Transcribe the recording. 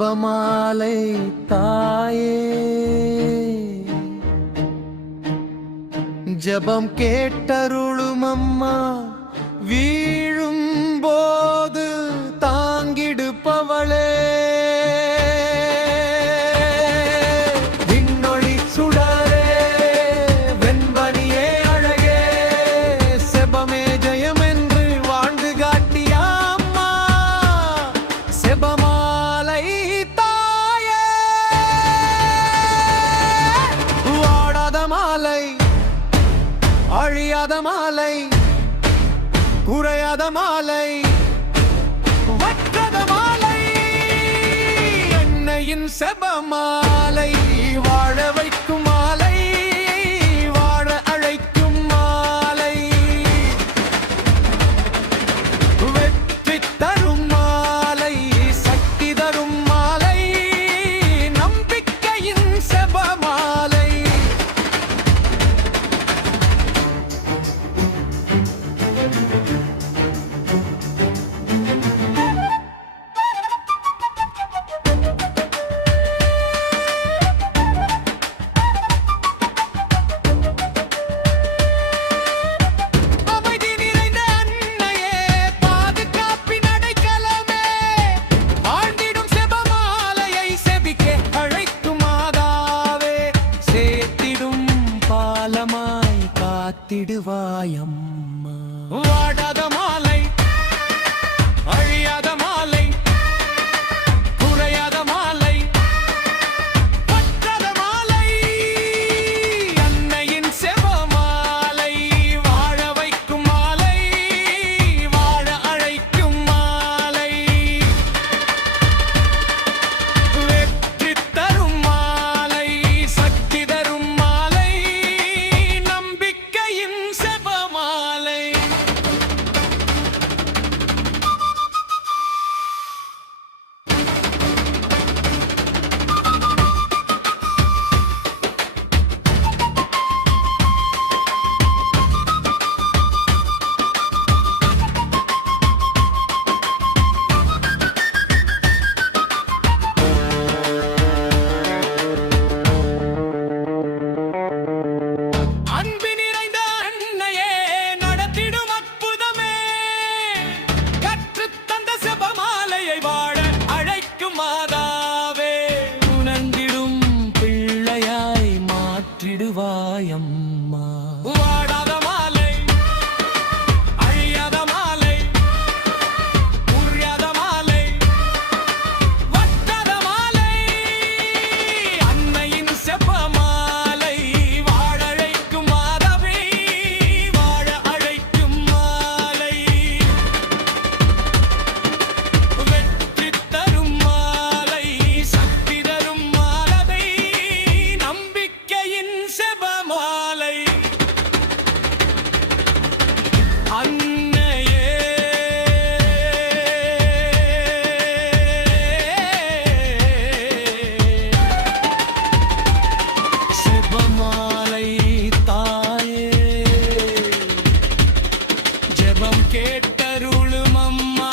செபமாலை தாயே, ஜெபம் கேட்டருளும் அம்மா, வீழும் போது தாங்கிடுப்பவளே. விண்ணொளி சுடரே, வெண்பனியே அழகே, செபமே ஜெயம் என்று வாழ்ந்து காட்டிய அம்மா, செபமாலை தாயே. வாடாத மாலை, அழியாத மாலை, குறையாத மாலை, வற்றாத மாலை, என்னையின் செபமாலை, வாழ வைக்கும் மாலை, வாழ அழைக்கும் மாலை, வெற்றி தரும் மாலை, சக்தி தரும் மாலை, நம்பிக்கையின் செபமாலை. காத்திடுவாயம்மா. வாடாத மாலை, அழியாத மாலை, குறையாத மாலை, வற்றாத மாலை, அன்னையின் செபமாலை, வாழ வைக்கும் மாலை, வாழ அழைக்கும் மாலை, வெற்றி தரும் மாலை, சக்தி தரும் மாலை, நம்பிக்கையின் செபமாலை. அன்பு நிறைந்த அன்னையே, நடத்திடும் அற்புதமே, கற்றுத் தந்த செபமாலையை வாழ அழைக்கும் மாதாவே, உணர்ந்திடும் பிள்ளையாய் மாற்றிடுவாயம்மா. வாடாத மாலை, அழியாத மாலை, குறையாத மாலை, வற்றாத மாலை, அன்னையின் செபமாலை, வாழ அழைக்கும் மாதாவே, வாழ அழைக்கும் மாலை, வெற்றி தரும் மாலை, சக்தி தரும் மாலை, நம்பிக்கையின் செபமாலை. அன்னையே, செபமாலை தாயே, ஜெபம் கேட்டருளும் அம்மா,